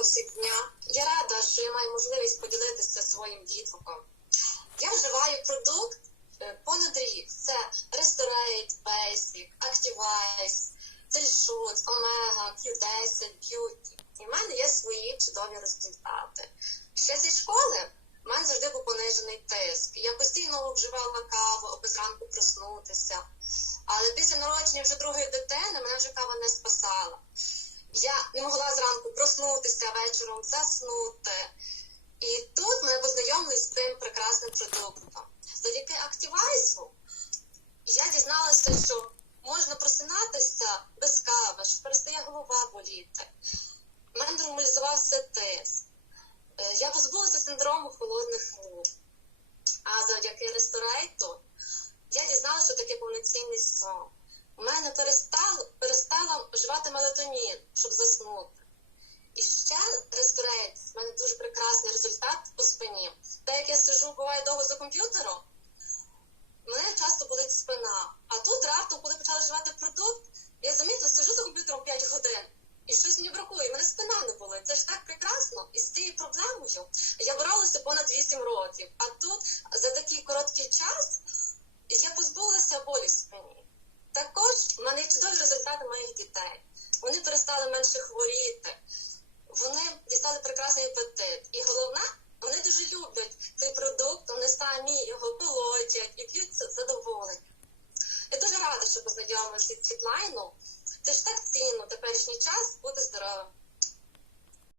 дня. Я рада, що я маю можливість поділитися своїм відгуком. Я вживаю продукт е, понад рік. Це Restorate, Basic, Activize, Цельшут, Омега, Q10, Beauty. І в мене є свої чудові результати. Ще зі школи в мене завжди був понижений тиск. Я постійно вживала каву, аби зранку проснутися. Але після народження вже другої дитини мене вже кава не спасала. Я не могла зранку проснутися вечором, заснути. І тут мене познайомили з цим прекрасним продуктом. Завдяки активайзу я дізналася, що можна просинатися без кави, що перестає голова боліти. У мене нормалізувався тиск. Е, Я позбулася синдрому холодних рук. А завдяки ресторейту я дізналася, що таке повноцінний сон. У мене перестало, перестала вживати мелатонін, щоб заснути. І ще ресторейт, в мене дуже прекрасний результат по спині. Та як я сижу, буває довго за комп'ютером, мене часто болить спина. А тут раптом, коли почала вживати продукт, я замітила, сижу за комп'ютером 5 годин. І щось мені бракує, і мене спина не болить. Це ж так прекрасно. І з цією проблемою я боролася понад 8 років. А тут за такий короткий час я позбулася болі в спині. Також в мене чудові результати моїх дітей. Вони перестали менше хворіти, вони дістали прекрасний апетит. І головне, вони дуже люблять цей продукт, вони самі його полотять і п'ють з задоволенням. Я дуже рада, що познайомилася з фітлайну. Це ж так цінно теперішній час бути здоровим.